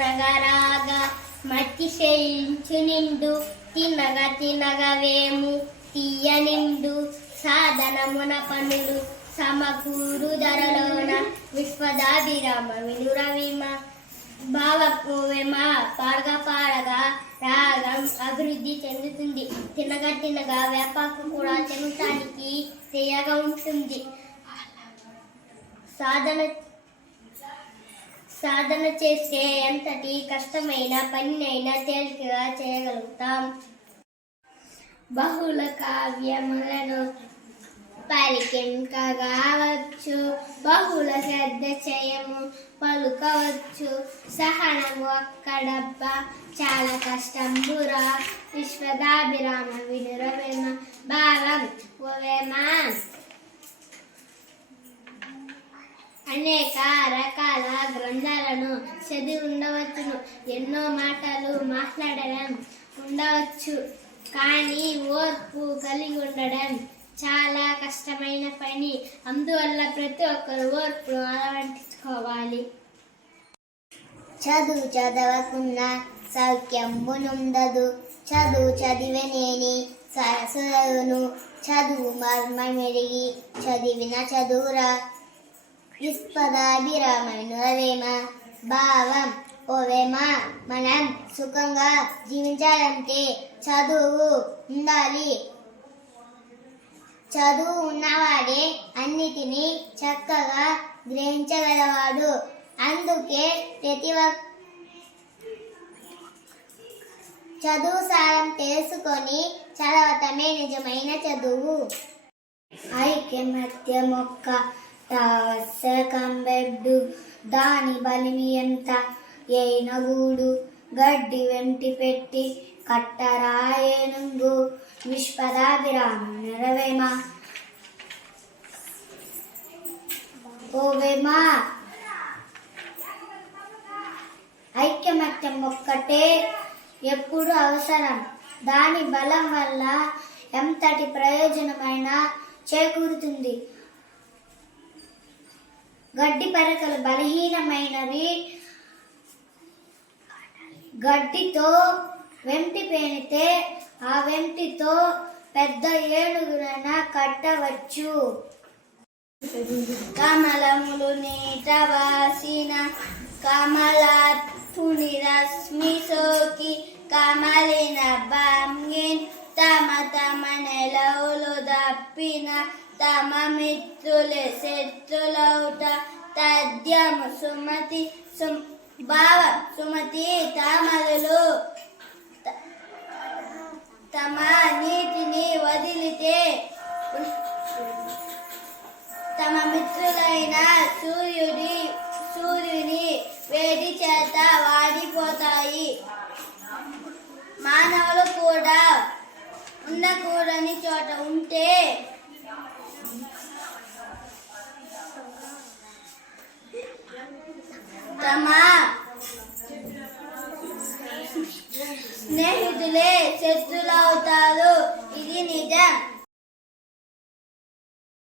నగరాగా మట్టి చేయించు నిండు తినగా వేము తీయ నిండు సాధనమున పనులు సమకూరు ధరలోన విశ్వదాభిరామ వినురవిమ భావకోవెమ పాడగా రాగం అభివృద్ధి చెందుతుంది. తినగా వేపాకు కూడా చెందటానికి తీయగా ఉంటుంది. సాధన చేస్తే ఎంతటి కష్టమైన పనినైనా తేలికగా చేయగలుగుతాం. బహుళ కావ్యములను పలికించవచ్చు, బహుళ శ్రద్ధ చేయము పలుకవచ్చు. సహనము ఒక్కడబ్బ చాలా కష్టంబురా విశ్వదాభిరామ వినురవేమ భావం ఓవేమా. అనేక రకాల గ్రంథాలను చదివి ఉండవచ్చును, ఎన్నో మాటలు మాట్లాడడం ఉండవచ్చు. కానీ ఓర్పు కలిగి ఉండడం చాలా కష్టమైన పని. అందువల్ల ప్రతి ఒక్కరు ఓర్పును అలవర్చుకోవాలి. చదువు చదవకున్నా సౌఖ్యంబునుండదు, చదువు చదివనేని సరసును. చదువు మర్మమెరిగి చదివిన చదువురా విశ్వదాభిరామనురవేమ భావం ఓవేమ. మనం సుఖంగా జీవించాలంటే చదువు ఉండాలి. చదువు ఉన్నవాడే అన్నిటినీ చక్కగా గ్రహించగలవాడు. అందుకే ప్రతి చదువు సారం తెలుసుకొని చదవటమే నిజమైన చదువు. ఐక్యమత్య మొక్క తావసకంబెడ్డు దాని బలిమి ఎంత ఏనగూడు గడ్డి వెంటి పెట్టి కట్టరాయేనుంగు విశ్వదాభిరామ నిరవేమ ఓవేమ. ఐక్యమత్యం ఒక్కటే ఎప్పుడు అవసరం. దాని బలం వల్ల ఎంతటి ప్రయోజనమైనా చేకూరుతుంది. గడ్డి పరకలు బలహీనమైనవి. గడ్డితో వెంటి పేనితే ఆ వెంటితో పెద్ద ఏనుగునైనా కట్టవచ్చు. కమలములు నీట వాసిన కమలాత్ముని రశ్మి సోకి కమలిన భంగిన్ తమ నెలవులు దప్పిన తమ మిత్రులే శత్రులౌట తద్యము సుమతి భావ సుమతి తమలు తమ నీతిని వదిలితే తమ మిత్రులైన సూర్యుని వేడి చేత వాడిపోతాయి. మానవులు కూడా ఉండకూడని చోట ఉంటే తమ